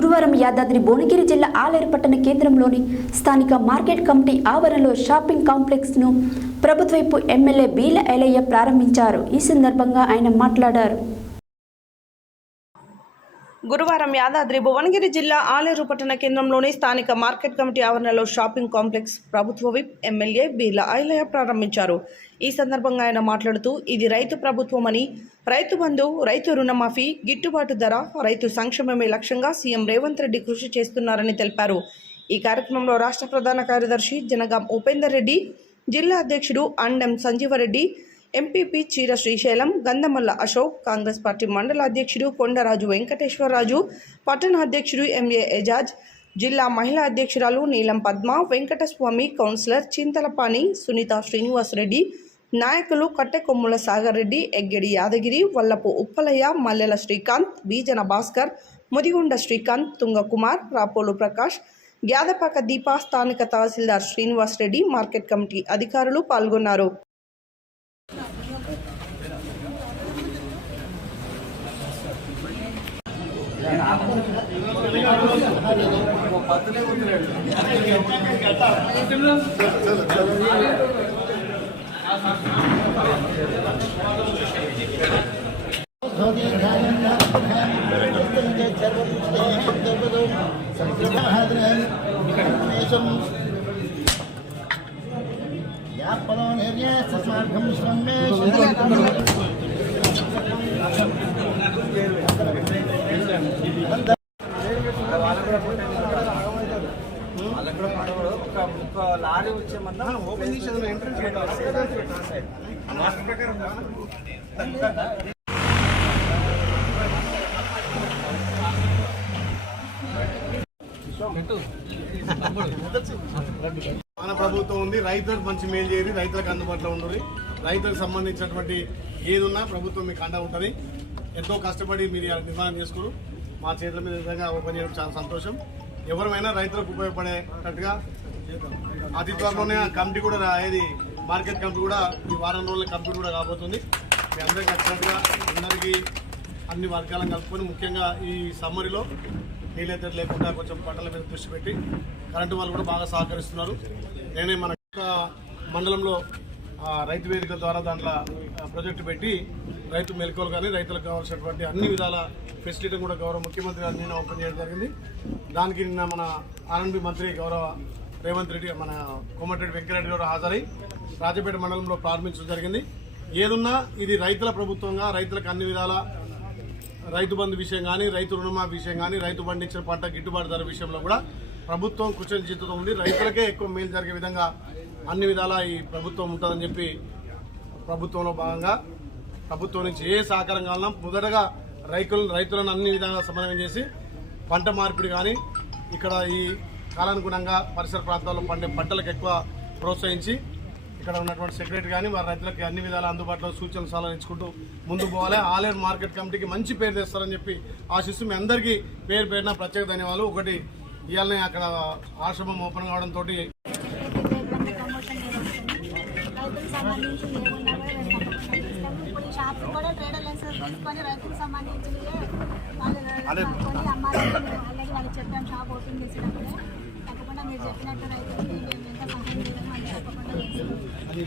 గురువారం యాదాద్రి భువనగిరి జిల్లా ఆలేరు పట్టణ కేంద్రంలోని స్థానిక మార్కెట్ కమిటీ ఆవరణలో షాపింగ్ కాంప్లెక్స్ను ప్రభుత్వైపు ఎమ్మెల్యే బీల ఎలయ్య ప్రారంభించారు. ఈ సందర్భంగా ఆయన మాట్లాడారు. గురువారం యాదాద్రి భువనగిరి జిల్లా ఆలేరు పట్టణ కేంద్రంలోని స్థానిక మార్కెట్ కమిటీ ఆవరణలో షాపింగ్ కాంప్లెక్స్ ప్రభుత్వ విప్ ఎమ్మెల్యే బీర్ల ఐలయ్య ప్రారంభించారు. ఈ సందర్భంగా ఆయన మాట్లాడుతూ ఇది రైతు ప్రభుత్వమని రైతు బంధు రైతు రుణమాఫీ గిట్టుబాటు ధర రైతు సంక్షేమమే లక్ష్యంగా సీఎం రేవంత్ రెడ్డి కృషి చేస్తున్నారని తెలిపారు. ఈ కార్యక్రమంలో రాష్ట్ర ప్రధాన కార్యదర్శి జనగాం ఉపేందర్ రెడ్డి జిల్లా అధ్యక్షుడు Andem Sanjeevareddy MPP Cheera Srisailam Gandhamalla Ashok Congress party మండల అధ్యక్షుడు కొండరాజు వెంకటేశ్వరరాజు పట్టణ అధ్యక్షుడు ఎంఏ ఎజాజ్ జిల్లా మహిళా అధ్యక్షురాలు నీలం పద్మ వెంకటస్వామి కౌన్సిలర్ చింతలపాణి సునీత శ్రీనివాసరెడ్డి నాయకులు కట్టెకొమ్ముల సాగర్ రెడ్డి ఎగ్గడి యాదగిరి వల్లపు ఉప్పలయ్య మల్లెల శ్రీకాంత్ బీజన భాస్కర్ ముదిగుండ శ్రీకాంత్ తుంగకుమార్ రాపోలు ప్రకాష్ గ్యాదపాక దీప స్థానిక తహసీల్దార్ శ్రీనివాస్ రెడ్డి మార్కెట్ కమిటీ అధికారులు పాల్గొన్నారు. या पदोनिर्य सस्मार्घं श्रम्ये ఒక లారీ వచ్చే మందం ఓపెన్ చేసి ఎంట్రన్స్ మన ప్రభుత్వం ఉంది రైతులకు మంచి మేలు చేయరు రైతులకు అందుబాటులో ఉండరు రైతులకు సంబంధించినటువంటి ఏది ఉన్నా ప్రభుత్వం మీకు అండ ఉంటుంది. ఎంతో కష్టపడి మీరు నిర్మాణం చేసుకోరు. మా చేతుల మీద విధంగా ఓపెన్ చేయడం చాలా సంతోషం. ఎవరైనా రైతులకు ఉపయోగపడేటట్టుగా అతి త్వరలోనే ఆ కమిటీ కూడా రా- ఏది మార్కెట్ కమిటీ కూడా ఈ వారం రోజుల కమిటీ కూడా కాబోతుంది. మీ అందరికీ వచ్చినట్టుగా అందరికీ అన్ని వర్గాలను కలుపుకొని ముఖ్యంగా ఈ సమ్మరిలో నీళ్ళెత్తడి లేకుండా కొంచెం పంటల మీద దృష్టి పెట్టి కరెంటు వాళ్ళు కూడా బాగా సహకరిస్తున్నారు. నేనే మన మండలంలో ఆ, రైతు వేదిక ద్వారా దాంట్లో ప్రాజెక్టు పెట్టి రైతు మెలకువలు కానీ రైతులకు కావాల్సినటువంటి అన్ని విధాల ఫెసిలిటీ కూడా గౌరవ ముఖ్యమంత్రి గారు నేను ఓపెన్ చేయడం జరిగింది. దానికి నిన్న మన ఆర్ఎన్బి మంత్రి గౌరవ రేవంత్ రెడ్డి మన కోమటిరెడ్డి వెంకరెడ్డి గారు హాజరై రాజపేట మండలంలో ప్రారంభించడం జరిగింది. ఏదున్నా ఇది రైతుల ప్రభుత్వంగా రైతులకు అన్ని విధాల రైతు బంధు విషయం కానీ రైతు రుణమాఫీ విషయం కానీ రైతు పండించిన పంట గిట్టుబాటు ధర విషయంలో కూడా ప్రభుత్వం కృషి చిత్తుతో ఉంది. రైతులకే ఎక్కువ మేలు జరిగే విధంగా అన్ని విధాలా ఈ ప్రభుత్వం ఉంటుందని చెప్పి ప్రభుత్వంలో భాగంగా ప్రభుత్వం నుంచి ఏ సహకారం కావాలన్నా మొదటగా రైతులు రైతులను అన్ని విధాలుగా సమన్వయం చేసి పంట మార్పిడి కానీ ఇక్కడ ఈ కాలానుగుణంగా పరిసర ప్రాంతాల్లో పండే పంటలకు ఎక్కువ ప్రోత్సహించి ఇక్కడ ఉన్నటువంటి సెక్రటరీ కానీ వారి రైతులకు అన్ని విధాల అందుబాటులో సూచనలు సలహాలు ఇచ్చుకుంటూ ముందు పోవాలి. ఆలేరు మార్కెట్ కమిటీకి మంచి పేరు తెస్తారని చెప్పి ఆశిస్తూ మీ అందరికీ పేరు పేరున ప్రత్యేక ధన్యవాదాలు. ఒకటి ఇవాళనే అక్కడ ఆశ్రమం ఓపెన్ కావడంతో ఈ షాప్ వాళ్ళకి ఓపెన్ చేసేటప్పుడే. మీరు చెప్పినట్టు రైతులకి మేము ఎంత సహాయం చేయడం అది తప్పకుండా చేస్తాము